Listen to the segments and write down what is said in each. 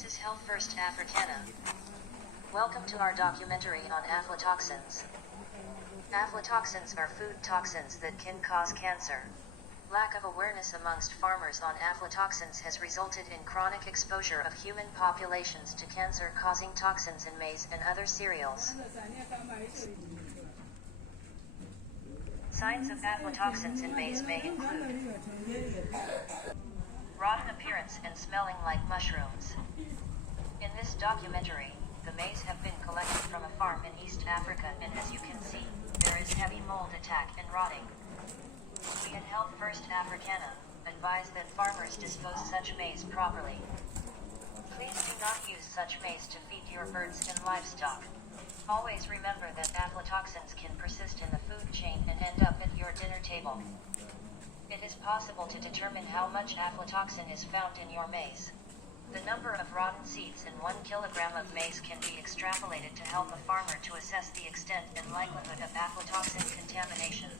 This is Health First Africana. Welcome to our documentary on aflatoxins. Aflatoxins are food toxins that can cause cancer. Lack of awareness amongst farmers on aflatoxins has resulted in chronic exposure of human populations to cancer-causing toxins in maize and other cereals. Signs of aflatoxins in maize may include rotten appearance and smelling like mushrooms. In this documentary, the maize have been collected from a farm in East Africa, and as you can see, there is heavy mold attack and rotting. We at Health First Africana advise that farmers dispose such maize properly. Please do not use such maize to feed your birds and livestock. Always remember that aflatoxins can persist in the food chain and end up at your dinner table. It is possible to determine how much aflatoxin is found in your maize. The number of rotten seeds in 1 kilogram of maize can be extrapolated to help a farmer to assess the extent and likelihood of aflatoxin contamination.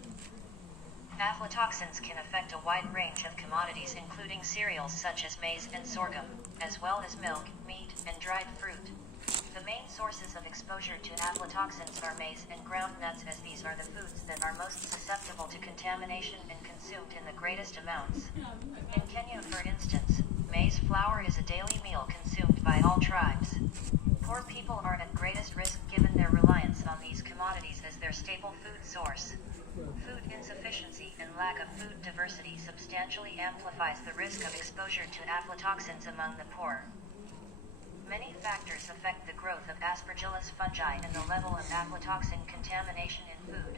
Aflatoxins can affect a wide range of commodities, including cereals such as maize and sorghum, as well as milk, meat, and dried fruit. The main sources of exposure to aflatoxins are maize and ground nuts, as these are the foods that are most susceptible to contamination and consumed in the greatest amounts. In Kenya, for instance, maize flour is a daily meal consumed by all tribes. Poor people are at greatest risk given their reliance on these commodities as their staple food source. Food insufficiency and lack of food diversity substantially amplifies the risk of exposure to aflatoxins among the poor. Many factors affect the growth of Aspergillus fungi and the level of aflatoxin contamination in food.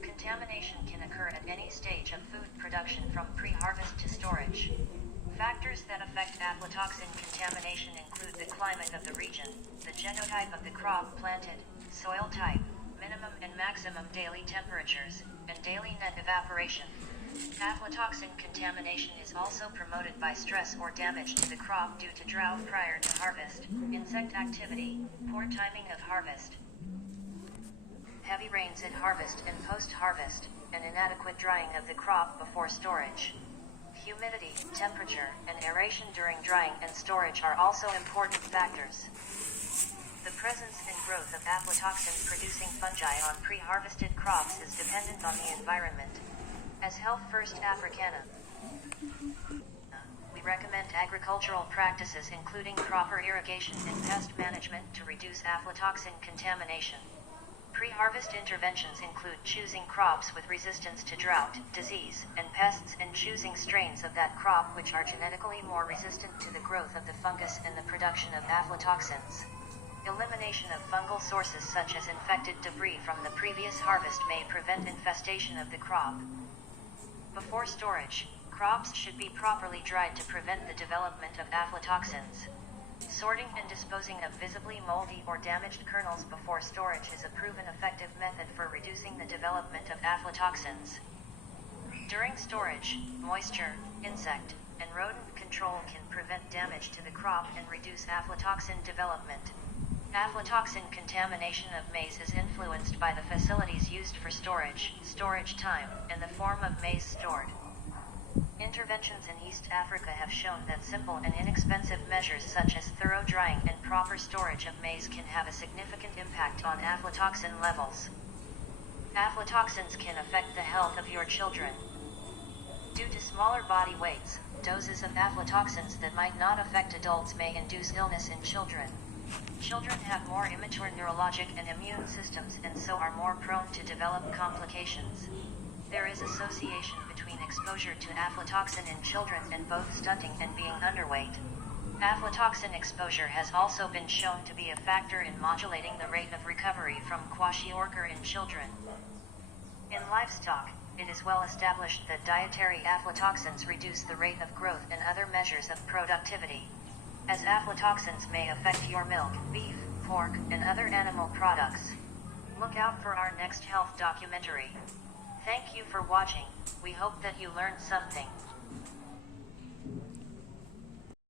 Contamination can occur at any stage of food production, from pre-harvest to storage. Factors that affect aflatoxin contamination include the climate of the region, the genotype of the crop planted, soil type, minimum and maximum daily temperatures, and daily net evaporation. Aflatoxin contamination is also promoted by stress or damage to the crop due to drought prior to harvest, insect activity, poor timing of harvest, heavy rains at harvest and post-harvest, and inadequate drying of the crop before storage. Humidity, temperature, and aeration during drying and storage are also important factors. The presence and growth of aflatoxin-producing fungi on pre-harvested crops is dependent on the environment. As Health First Africana, we recommend agricultural practices including proper irrigation and pest management to reduce aflatoxin contamination. Pre-harvest interventions include choosing crops with resistance to drought, disease, and pests, and choosing strains of that crop which are genetically more resistant to the growth of the fungus and the production of aflatoxins. Elimination of fungal sources such as infected debris from the previous harvest may prevent infestation of the crop. Before storage, crops should be properly dried to prevent the development of aflatoxins. Sorting and disposing of visibly moldy or damaged kernels before storage is a proven effective method for reducing the development of aflatoxins. During storage, moisture, insect, and rodent control can prevent damage to the crop and reduce aflatoxin development. Aflatoxin contamination of maize is influenced by the facilities used for storage, storage time, and the form of maize stored. Interventions in East Africa have shown that simple and inexpensive measures such as thorough drying and proper storage of maize can have a significant impact on aflatoxin levels. Aflatoxins can affect the health of your children. Due to smaller body weights, doses of aflatoxins that might not affect adults may induce illness in children. Children have more immature neurologic and immune systems and so are more prone to develop complications. There is association between exposure to aflatoxin in children and both stunting and being underweight. Aflatoxin exposure has also been shown to be a factor in modulating the rate of recovery from kwashiorkor in children. In livestock, it is well established that dietary aflatoxins reduce the rate of growth and other measures of productivity. As aflatoxins may affect your milk, beef, pork, and other animal products. Look out for our next health documentary. Thank you for watching. We hope that you learned something.